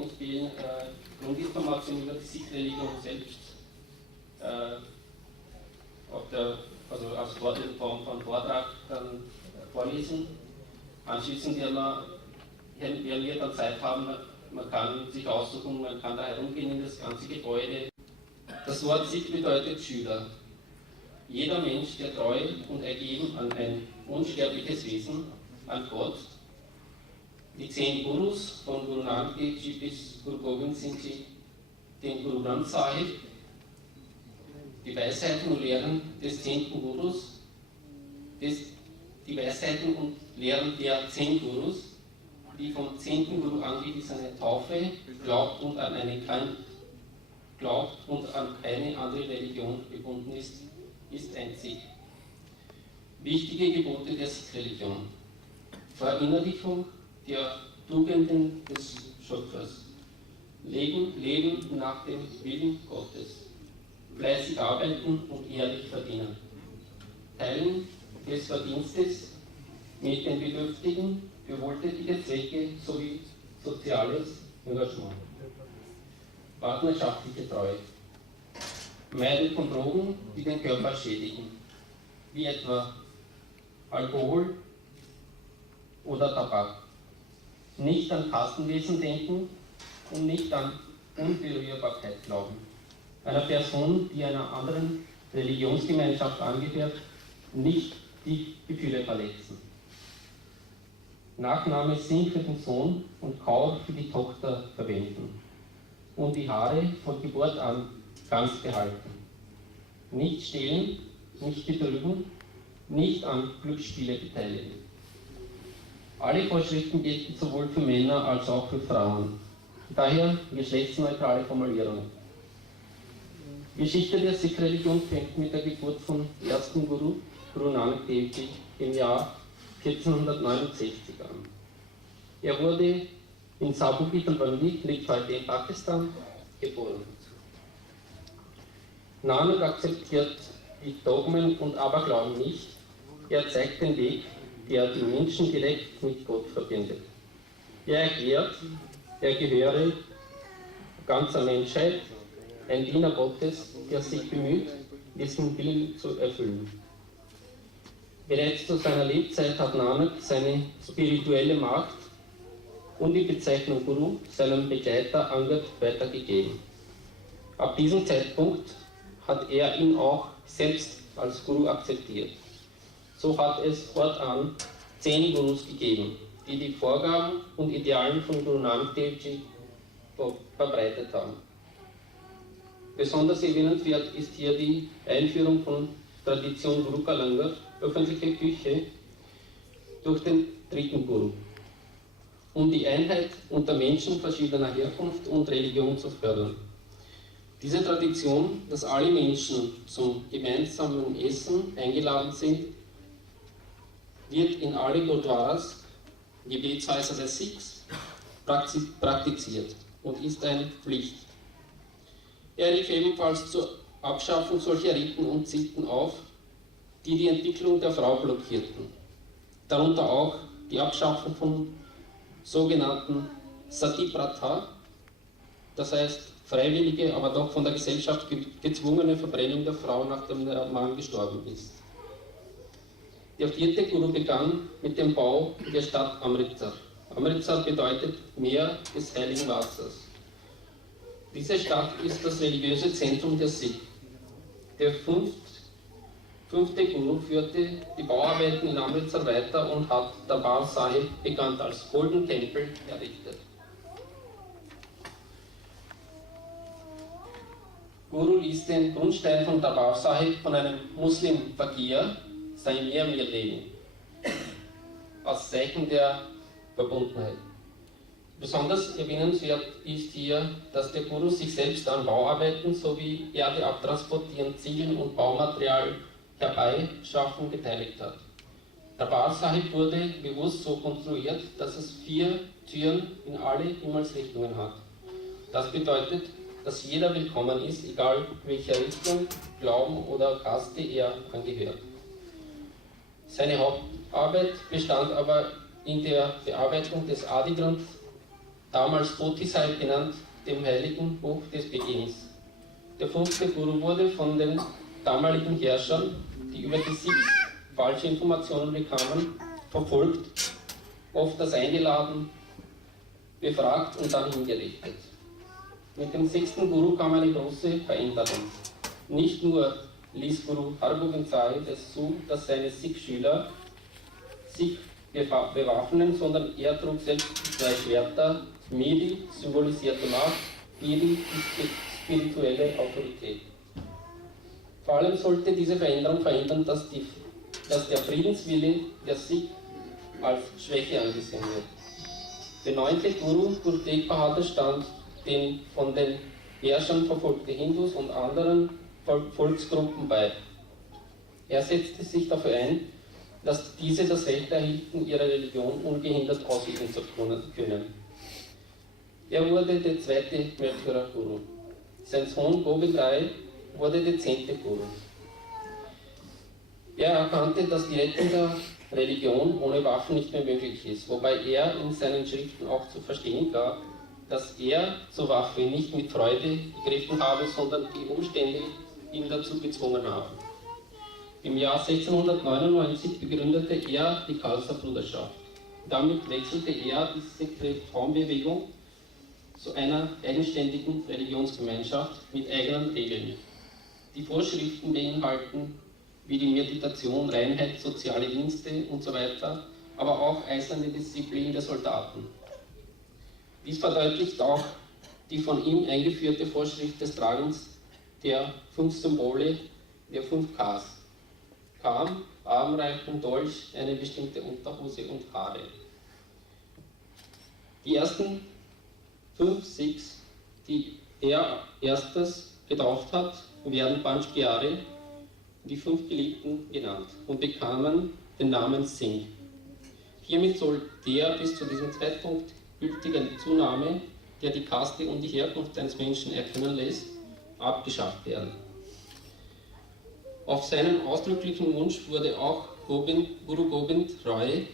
und fehlen Grundinformationen über die Sikh-Religion selbst, als Form von Vortrag dann vorlesen. Anschließend werden wir dann Zeit haben, man kann sich aussuchen, man kann da herumgehen in das ganze Gebäude. Das Wort Sikh bedeutet Schüler. Jeder Mensch, der treu und ergeben an ein unsterbliches Wesen, an Gott. Die 10 Gurus von Guru Nanak Dev Ji bis Guru Gobind Singh Ji, den Guru Granth Sahib, die Weisheiten und Lehren des 10. Gurus, die Weisheiten und Lehren der 10 Gurus, die vom 10. Guru angewiesene Taufe, glaubt und an keine andere Religion gebunden ist einzig. Wichtige Gebote der Sikh-Religion: Verinnerlichung der Tugenden des Schöpfers, Leben nach dem Willen Gottes, fleißig arbeiten und ehrlich verdienen, Teilen des Verdienstes mit den Bedürftigen für wohltätige Zwecke sowie soziales Engagement, partnerschaftliche Treue, Meiden von Drogen, die den Körper schädigen, wie etwa Alkohol oder Tabak, nicht an Kastenwesen denken und nicht an Unberührbarkeit glauben. Einer Person, die einer anderen Religionsgemeinschaft angehört, nicht die Gefühle verletzen. Nachname Singh für den Sohn und Kaur für die Tochter verwenden. Und die Haare von Geburt an ganz behalten. Nicht stehlen, nicht betrügen, nicht an Glücksspiele beteiligen. Alle Vorschriften gelten sowohl für Männer als auch für Frauen. Daher geschlechtsneutrale Formulierungen. Geschichte der Sikh-Religion fängt mit der Geburt vom ersten Guru, Guru Nanak Dev Ji, im Jahr 1469 an. Er wurde in Sabubit al-Bandi, liegt heute in Pakistan, geboren. Nanak akzeptiert die Dogmen und Aberglauben nicht. Er zeigt den Weg, der die Menschen direkt mit Gott verbindet. Er erklärt, er gehöre ganzer Menschheit, ein Diener Gottes, der sich bemüht, diesen Willen zu erfüllen. Bereits zu seiner Lebzeit hat Nanak seine spirituelle Macht und die Bezeichnung Guru seinem Begleiter Angad weitergegeben. Ab diesem Zeitpunkt hat er ihn auch selbst als Guru akzeptiert. So hat es fortan 10 Gurus gegeben, die die Vorgaben und Idealen von Guru Nanak Dev Ji verbreitet haben. Besonders erwähnenswert ist hier die Einführung von Tradition Guru Ka Langar, öffentliche Küche, durch den 3. Guru, um die Einheit unter Menschen verschiedener Herkunft und Religion zu fördern. Diese Tradition, dass alle Menschen zum gemeinsamen Essen eingeladen sind, wird in alle Gurdwaras, Gebetshäuser der Sikhs, praktiziert und ist eine Pflicht. Er rief ebenfalls zur Abschaffung solcher Riten und Sitten auf, die die Entwicklung der Frau blockierten. Darunter auch die Abschaffung von sogenannten Sati Pratha, das heißt freiwillige, aber doch von der Gesellschaft gezwungene Verbrennung der Frau, nachdem der Mann gestorben ist. Der 4. Guru begann mit dem Bau der Stadt Amritsar. Amritsar bedeutet Meer des heiligen Wassers. Diese Stadt ist das religiöse Zentrum der Sikh. Der 5. Guru führte die Bauarbeiten in Amritsar weiter und hat Darbar Sahib, bekannt als Golden Temple, errichtet. Guru ließ den Grundstein von Darbar Sahib von einem Muslim-Fakir, Saimir Mir, legen, als Zeichen der Verbundenheit. Besonders erwähnenswert ist hier, dass der Guru sich selbst an Bauarbeiten sowie Erde abtransportieren, Ziegeln und Baumaterial herbeischaffen beteiligt hat. Darbar Sahib wurde bewusst so konstruiert, dass es 4 Türen in alle Himmelsrichtungen hat. Das bedeutet, dass jeder willkommen ist, egal welcher Richtung, Glauben oder Kaste er angehört. Seine Hauptarbeit bestand aber in der Bearbeitung des Adi Granth, damals Bodhisai genannt, dem heiligen Buch des Beginns. Der 5. Guru wurde von den damaligen Herrschern, die über die Sikhs falsche Informationen bekamen, verfolgt, oftmals eingeladen, befragt und dann hingerichtet. Mit dem 6. Guru kam eine große Veränderung. Nicht nur ließ Guru Hargobind Sahib es zu, dass seine Sikh-Schüler sich bewaffnen, sondern er trug selbst 2 Schwerter. Miri symbolisierte Macht, Iri die spirituelle Autorität. Vor allem sollte diese Veränderung verhindern, dass der Friedenswille der Sikh als Schwäche angesehen wird. Der 9. Guru, Guru Tegh Bahadur, stand den von den Herrschern verfolgten Hindus und anderen Volksgruppen bei. Er setzte sich dafür ein, dass diese das Recht erhielten, ihre Religion ungehindert ausüben zu können. Er wurde der 2. Märtyrer-Guru. Sein Sohn Gobind Rai wurde der 10. Guru. Er erkannte, dass die Rettung der Religion ohne Waffen nicht mehr möglich ist, wobei er in seinen Schriften auch zu verstehen gab, dass er zur Waffe nicht mit Freude gegriffen habe, sondern die Umstände ihn dazu gezwungen haben. Im Jahr 1699 begründete er die Khalsa-Bruderschaft. Damit wechselte er diese Reformbewegung zu einer eigenständigen Religionsgemeinschaft mit eigenen Regeln. Die Vorschriften beinhalten wie die Meditation, Reinheit, soziale Dienste usw., aber auch eiserne Disziplin der Soldaten. Dies verdeutlicht auch die von ihm eingeführte Vorschrift des Tragens der 5 Symbole der 5 Ks. Kam, Armreichen, Dolch, eine bestimmte Unterhose und Haare. Die ersten 5 Sikhs, die er erstes getauft hat, werden Panchgyare, die 5 Geliebten, genannt und bekamen den Namen Singh. Hiermit soll der bis zu diesem Zeitpunkt gültige Zunahme, der die Kaste und die Herkunft eines Menschen erkennen lässt, abgeschafft werden. Auf seinen ausdrücklichen Wunsch wurde auch Guru Gobind Rai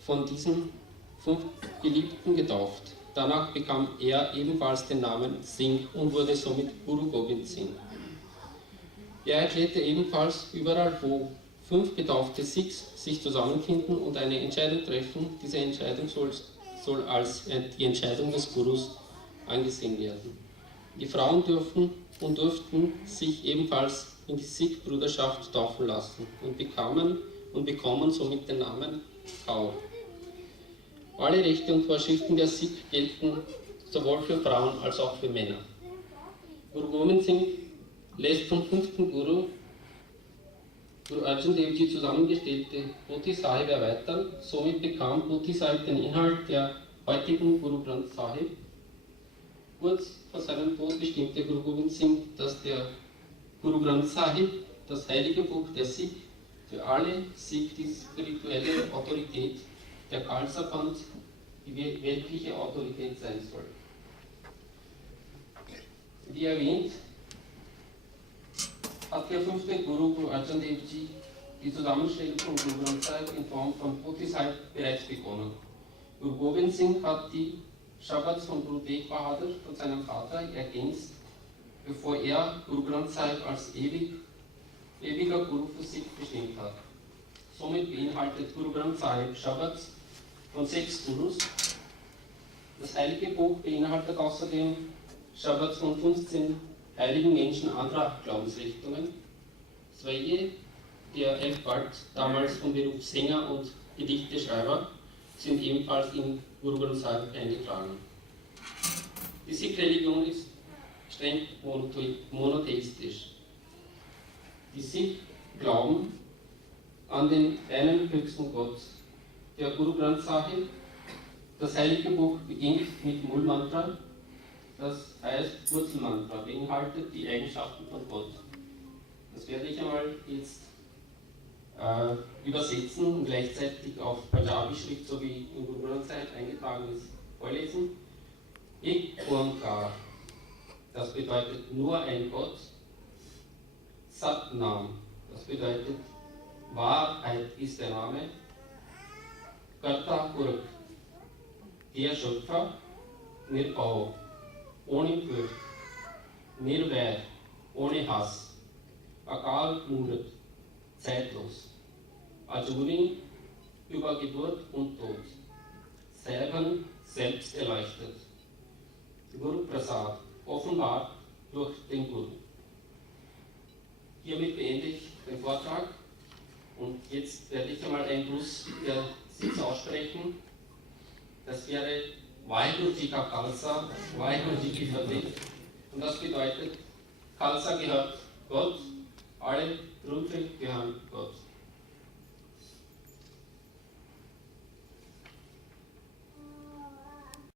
von diesen 5 Geliebten getauft. Danach bekam er ebenfalls den Namen Singh und wurde somit Guru Gobind Singh. Er erklärte ebenfalls, überall wo 5 getaufte Sikhs sich zusammenfinden und eine Entscheidung treffen, diese Entscheidung soll als die Entscheidung des Gurus angesehen werden. Die Frauen durften sich ebenfalls in die Sikh-Bruderschaft taufen lassen und bekommen somit den Namen Kaur. Alle Rechte und Vorschriften der Sikh gelten sowohl für Frauen als auch für Männer. Guru Gobind Singh lässt vom 5. Guru Arjan Dev Ji zusammengestellte Bodhi Sahib erweitern. Somit bekam Bodhi Sahib den Inhalt der heutigen Guru Granth Sahib. Kurz vor seinem Tod bestimmte Guru Gobind Singh, dass der Guru Granth Sahib, das heilige Buch der Sikh, für alle Sikh die spirituelle Autorität der Khalsa Panth, die weltliche Autorität sein soll. Wie erwähnt, hat der 5. Guru, Guru Arjan Dev Ji, die Zusammenstellung von Guru Granth Sahib in Form von Bodhi Sahib bereits begonnen. Guru Gobind Singh hat die Shabads von Guru Tegh Bahadur von seinem Vater ergänzt, bevor er Guru Granth Sahib als ewiger Guru für Sikh bestimmt hat. Somit beinhaltet Guru Granth Sahib Shabads von 6 Gurus. Das heilige Buch beinhaltet außerdem Shabads von 15 heiligen Menschen anderer Glaubensrichtungen. Zweige, der Elfbald, damals von Beruf Sänger und Gedichteschreiber, sind ebenfalls in Guru Granth Sahib eingetragen. Die Sikh-Religion ist streng monotheistisch. Die Sikh glauben an den einen höchsten Gott. Der Guru Granth Sahib, das heilige Buch, beginnt mit Mul-Mantra, das heißt Wurzelmantra, beinhaltet die Eigenschaften von Gott. Das werde ich einmal jetzt übersetzen und gleichzeitig auf Punjabi-Schrift, so wie in Guru Granth Sahib eingetragen ist, vorlesen. Ik Oankar, das bedeutet nur ein Gott. Satnam, das bedeutet Wahrheit ist der Name. Karta Purk, der Schöpfer. निरभव, ohne Furcht, निर्वैर, ohne Hass, Akal Murat, zeitlos, Ajurin über Geburt und Tod, Selben selbst erleuchtet, Guru Prasad, offenbart durch den Guru. Hiermit beende ich den Vortrag und jetzt werde ich einmal einen Gruß der Sitz aussprechen. Das wäre Vaheguru Ji Ka Khalsa, Vaheguru Ji Ki Fateh. Und das bedeutet, Khalsa gehört Gott, alle Berufe gehören Gott.